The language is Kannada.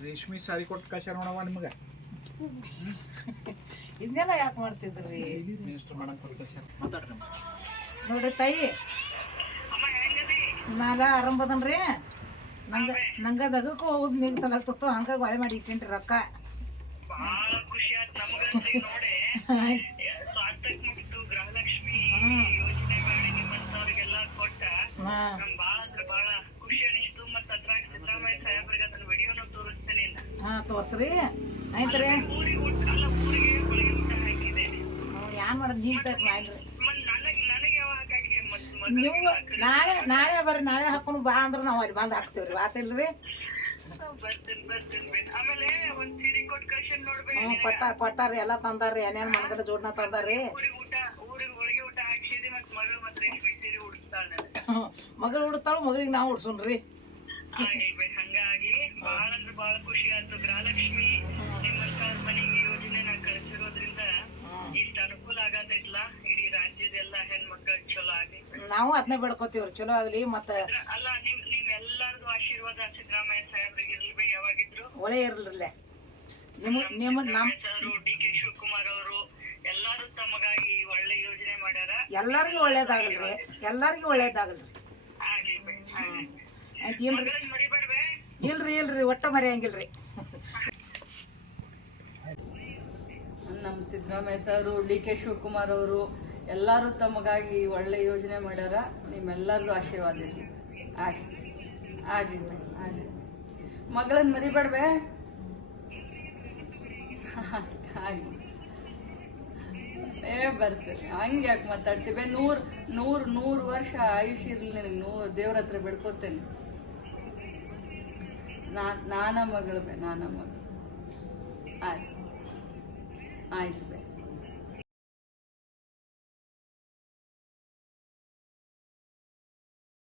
ರೇಷ್ಮೆ ಸಾರಿ ಕೊಟ್ಟು ಕಳ್ಸ್ಯಾರ ನೋಡವ ನಿಮ್ಗೆ ಇದನ್ನೆಲ್ಲ ಯಾಕೆ ಮಾಡ್ತಿದ್ರಿ ಮಿನಿಸ್ಟರ್ ಮಾಡಕ್ ಕೊಟ್ಟು ಕಳ್ಸ್ಯಾರ ಮಾತಾಡ್ರಿ ಅಮ್ಮ. ನೋಡ್ರಿ ತಾಯಿ. ನಾಗ ಆರಂಭದನ್ರಿ ನಂಗ ನಂಗೆ ದಗಕ್ಕೆ ಹೋಗುದು ನಿಗ್ತಲಾಗ್ತತ್ತು ಹಂಗಾಗಿ ಬಾಳೆ ಮಾಡಿ ಇಟ್ಟಿನ್ರಿ ರೊಕ್ಕ. ಹಾ. ತೋರ್ಸ್ರಿ. ಆಯ್ತ್ರಿ. ಏನ್ ಊಟ ಅಲ್ಲ ಊರಿಗೆ ಒಳಗೆ ಊಟ ಹಾಕಿದೆ. ಯಾನ್ ಮಾಡೋದು ನೀಟಾಗಿ ಮಾಡ್ರಿ. ನೀವು ನಾಳೆ ನಾಳೆ ಬರ್ರಿ ನಾಳೆ ಹಾಕೊಂಡು ಬಾ ಅಂದ್ರೆ ನಾವು ಅಲ್ಲಿ ಬಂದು ಹಾಕ್ತೇವ್ರಿ. ಆತಿಲ್ರಿ? ಹ್ಞೂ ಕೊಟ್ಟ ಕೊಟ್ಟಾರಿ ಎಲ್ಲ ತಂದಾರ್ರಿ ಏನೇನು ಮನಗಡೆ ಜೋಡ್ನ ತಂದಾರ್ರಿ. ಮಗಳು ಉಡಿಸ್ತಾಳ ಮಗಳಿಗೆ ನಾವು ಉಡ್ಸೋಣ್ರಿ. ಹಂಗಾಗಿ ಬಹಳ ಅಂದ್ರೆ ಬಹಳ ಖುಷಿ ಆಯ್ತು ಗೃಹಲಕ್ಷ್ಮಿ ನಿಮ್ಮಂತ ಮನೆಗೆ ಯೋಜನೆ ಕಳಿಸಿರೋದ್ರಿಂದ ಇಷ್ಟ ಅನುಕೂಲ ಆಗತೈತ್ಲ ನಾವು ಅದನ್ನೇ ಬೇಡ್ಕೋತೀವ್ರಿ ಚಲೋ ಆಗಲಿ ಮತ್ತ ಅಲ್ಲ ನಿಮ್ ನಿಮ್ ಎಲ್ಲಾರ್ದು ಆಶೀರ್ವಾದ ಸಿದ್ದರಾಮಯ್ಯ ಸಾಹೇಬ್ರಿಗೆ ಇರ್ಲಿ ಯಾವಾಗಿದ್ರು. ಒಳ್ಳೆ ಇರ್ಲಿಲ್ಲ ನಿಮ್ಮ ನಿಮ್ ನಮ್ಮ ಅವರು ಡಿ ಕೆ ಶಿವಕುಮಾರ್ ಅವರು ಎಲ್ಲಾರು ತಮಗಾಗಿ ಒಳ್ಳೆ ಯೋಜನೆ ಮಾಡ್ಯಾರ. ಎಲ್ಲರಿಗೂ ಒಳ್ಳೇದಾಗಲ್ರಿ ಎಲ್ಲರಿಗೂ ಒಳ್ಳೇದಾಗಲ್ರಿ. ಆಗಿಲ್ವೇ ಆಯ್ತು ಇಲ್ರಿ. ಮಗಳನ್ ಮರಿಬೇಡ್ವೆ. ಇಲ್ರಿ ಇಲ್ರಿ ಒಟ್ಟ ಮರೆಯಂಗಿಲ್ರಿ. ನಮ್ಮ Siddaramaiah sir D K Shivakumar ಅವರು ಎಲ್ಲರೂ ತಮಗಾಗಿ ಒಳ್ಳೆ ಯೋಜನೆ ಮಾಡ್ಯಾರ. ನಿಮ್ಮೆಲ್ಲರದು ಆಶೀರ್ವಾದ ಇರಲಿ. ಆಗ್ಲಿ ಆಗ್ಲಿ ಆಗ್ಲಿ ಮಗಳನ್ನ ಮರಿಬೇಡ್ವೆ? ಆಗ್ಲಿ ಏ, ಬರ್ತೆ. ಹಂಗೆ ಯಾಕೆ ಮಾತಾಡ್ತೀವಿ ನೂರ್ ನೂರ್, ನೂರು ವರ್ಷ ಆಯುಷ್ ಇರ್ಲಿ ನಿನಗೆ. ನೂ ದೇವ್ರ ಹತ್ರ ಬಿಡ್ಕೋತೇನೆ. ನಾನ ಮಗಳು ಬೇ, ನಾನ ಮಗಳು. ಆಯ್ತು. ಆಯ್ತು ಬೇ.